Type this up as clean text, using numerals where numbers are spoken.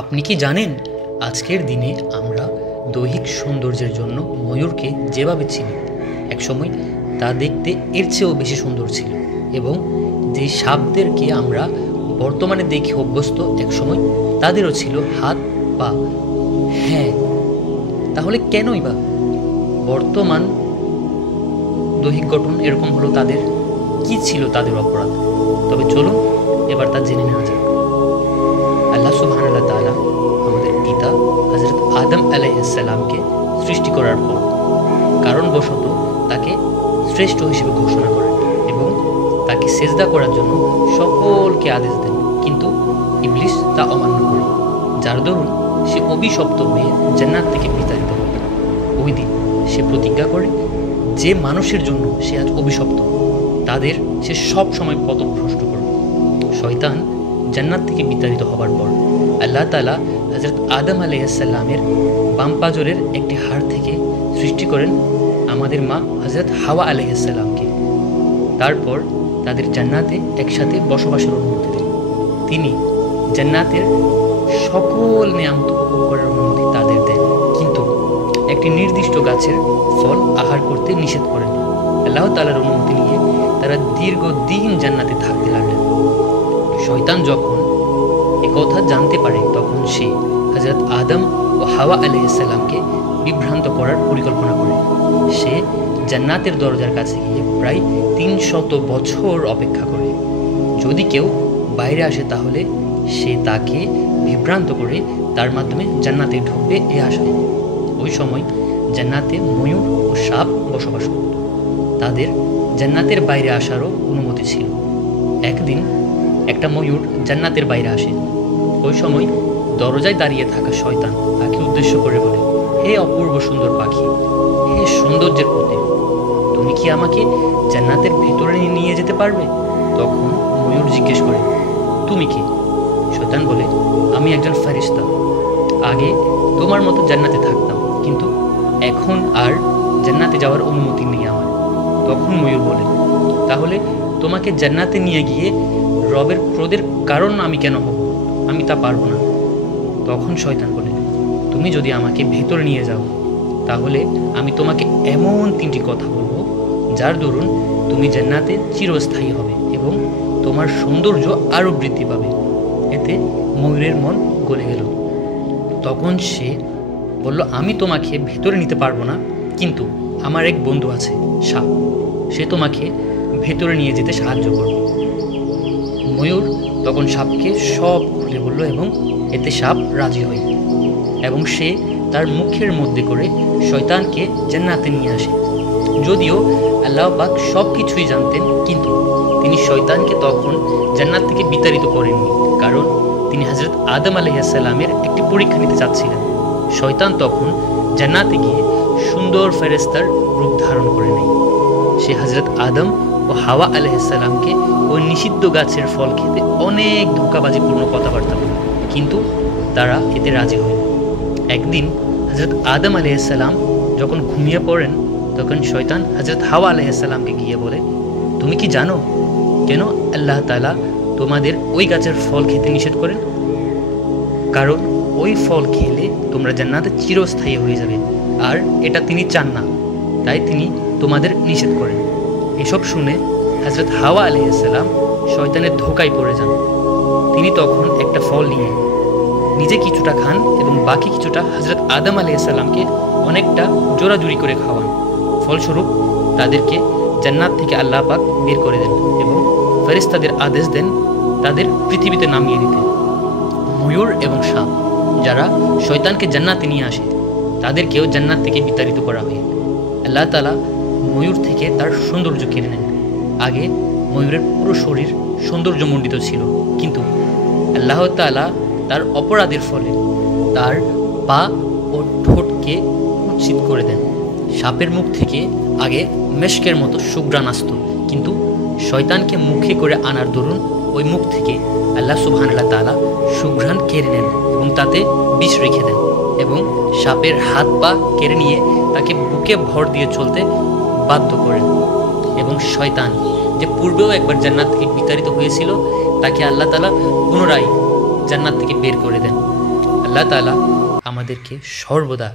আপনি কি জানেন আজকের দিনে আমরা দৈহিক সৌন্দর্যের জন্য ময়ূরকে যেভাবে চিনি একসময় তা দেখতে এর চেয়েও বেশি সুন্দর ছিল এবং যে সাপদেরকে আমরা বর্তমানে দেখে অভ্যস্ত একসময় তাদেরও ছিল হাত পা। হ্যাঁ, তাহলে কেনই বা বর্তমান দৈহিক গঠন এরকম হলো? তাদের কি ছিল তাদের অপরাধ? তবে চলুন এবার তা জেনে নেওয়া যাক। আল্লাহ সুবহানাহু তাআলা আমাদের পিতা হযরত আদম আলাইহিস সালামকে সৃষ্টি করার পর কারণবশত তাকে শ্রেষ্ঠ হিসেবে ঘোষণা করেন এবং তাকে সেজদা করার জন্য সকলকে আদেশ দেন, কিন্তু ইবলিস তা অমান্য করে, যার দরুন সে অভিশপ্ত হয়ে জান্নাত থেকে বিতাড়িত হয়। ওই দিন সে প্রতিজ্ঞা করে যে মানুষের জন্য সে আজ অভিশপ্ত তাদের সে সব সময় পথভ্রষ্ট করবে। শয়তান জান্নাত থেকে বিতাড়িত হবার পর আল্লাহ তাআলা হযরত আদম আলাইহিস সালামের বাম পাজরের একটি হাড় থেকে সৃষ্টি করেন আমাদের মা হযরত হাওয়া আলাইহিস সালামকে। তারপর তাদের জান্নাতে একসাথে বসবাসের অনুমতি দেন। তিনি জান্নাতের সকল নিয়ামত উপভোগ করার অনুমতি তাদের দেন, কিন্তু একটি নির্দিষ্ট গাছের ফল আহার করতে নিষেধ করেন। আল্লাহ তাআলার অনুমতি নিয়ে তারা দীর্ঘদিন জান্নাতে থাকতে লাগলেন। শয়তান যখন একথা জানতে পারে তখন সে হযরত আদম ও হাওয়া আলাইহিস সালামকে বিভ্রান্ত করার পরিকল্পনা করে। সে জান্নাতের দরজার কাছে গিয়ে প্রায় ৩০০ বছর অপেক্ষা করে। যদি কেউ বাইরে আসে তাহলে সে তাকে বিভ্রান্ত করে তার মাধ্যমে জান্নাতে ঢুকবে এ আশায়। ওই সময় জান্নাতে ময়ূর ও সাপ বসবাস করত। তাদের জান্নাতের বাইরে আসারও অনুমতি ছিল। একদিন একটা ময়ূর জান্নাতের বাইরে আসে। ওই সময় দরজায় দাঁড়িয়ে থাকা শয়তান তাকে উদ্দেশ্য করে বলে, হে অপূর্ব সুন্দর পাখি, হে সৌন্দর্যের প্রতীক, তুমি কি আমাকে জান্নাতের ভেতরে নিয়ে যেতে পারবে? তখন ময়ূর জিজ্ঞেস করে, তুমি কি? শয়তান বলে, আমি একজন ফেরেশতা। আগে তোমার মতো জান্নাতে থাকতাম, কিন্তু এখন আর জান্নাতে যাওয়ার অনুমতি নেই আমার। তখন ময়ূর বলে, তাহলে তোমাকে জান্নাতে নিয়ে গিয়ে রবের ক্রোধের কারণ আমি কেন হব? আমি তা পারবো না। তখন শয়তান বলে, তুমি যদি আমাকে ভেতরে নিয়ে যাও তাহলে আমি তোমাকে এমন 3টি কথা বলবো যার দরুন তুমি জান্নাতে চিরস্থায়ী হবে এবং তোমার সৌন্দর্য আরও বৃদ্ধি পাবে। এতে ময়ূরের মন গলে গেল। তখন সে বলল, আমি তোমাকে ভেতরে নিতে পারবো না, কিন্তু আমার এক বন্ধু আছে সাপ, সে তোমাকে ভেতরে নিয়ে যেতে সাহায্য করবে। ময়ূর তখন সাপকে সব খুলে বলল এবং এতে সাপ রাজি হয় এবং সে তার মুখের মধ্যে করে শয়তানকে জান্নাতে নিয়ে আসে। যদিও আল্লাহ পাক সব কিছুই জানতেন, কিন্তু তিনি শয়তানকে তখন জান্নাত থেকে বিতাড়িত করেননি, কারণ তিনি হযরত আদম আলাইহিস সালামের একটি পরীক্ষা নিতে চাচ্ছিলেন। শয়তান তখন জান্নাতে গিয়ে সুন্দর ফেরেশতার রূপ ধারণ করে নেয়। সে হযরত আদম ও হাওয়া আলাইহিস সালামকে ওই নিষিদ্ধ গাছের ফল খেতে অনেক ধোঁকাবাজিপূর্ণ কথাবার্তা বলে, কিন্তু তারা এতে রাজি হয়। একদিন হযরত আদম আলাইহিস সালাম যখন ঘুমিয়ে পড়েন তখন শয়তান হযরত হাওয়া আলাইহিস সালামকে গিয়ে বলে, তুমি কি জানো কেন আল্লাহ তাআলা তোমাদের ওই গাছের ফল খেতে নিষেধ করেন? কারণ ওই ফল খেলে তোমরা জান্নাতে চিরস্থায়ী হয়ে যাবে, আর এটা তিনি চান না, তাই তিনি তোমাদের নিষেধ করেন। এসব শুনে হযরত হাওয়া আলাইহিস সালাম শয়তানের ধোঁকায় পড়ে যান। তিনি তখন একটা ফল নিয়ে নিজে কিছুটা খান এবং বাকি কিছুটা হযরত আদম আলাইহিস সালামকে অনেকটা জোরাজুরি করে খাওয়ান। ফলস্বরূপ তাদেরকে জান্নাত থেকে আল্লাহ পাক বের করে দেন এবং ফেরেশতাদের আদেশ দেন তাদের পৃথিবীতে নামিয়ে দিতে। ময়ূর এবং সাপ যারা শয়তানকে জান্নাতে নিয়ে আসে তাদেরকেও জান্নাত থেকে বিতাড়িত করা হয়। আল্লাহ তাআলা ময়ূর থেকে তার সৌন্দর্য কেড়ে নেন। আগে ময়ূরের পুরো শরীর সৌন্দর্যমণ্ডিত ছিল, কিন্তু আল্লাহ তাআলা তার অপরাধের ফলে তার পা ও ঠোঁটকে কুৎসিত করে দেন। সাপের মুখ থেকে আগে মেশকের মতো সুঘ্রাণ আসত, কিন্তু শয়তানকে মুখে করে আনার দরুন ওই মুখ থেকে আল্লাহ সুবহানাহু তাআলা সুঘ্রাণ কেড়ে নেন এবং তাতে বিষ রেখে দেন এবং সাপের হাত পা কেড়ে নিয়ে তাকে বুকে ভর দিয়ে চলতে বাধ্য করেন। এবং শয়তান যে পূর্বেও একবার জান্নাত থেকে বিতাড়িত হয়েছিল তাকে আল্লাহ তাআলা পুনরায় জান্নাত থেকে বের করে দেন। আল্লাহ তাআলা আমাদেরকে সর্বদা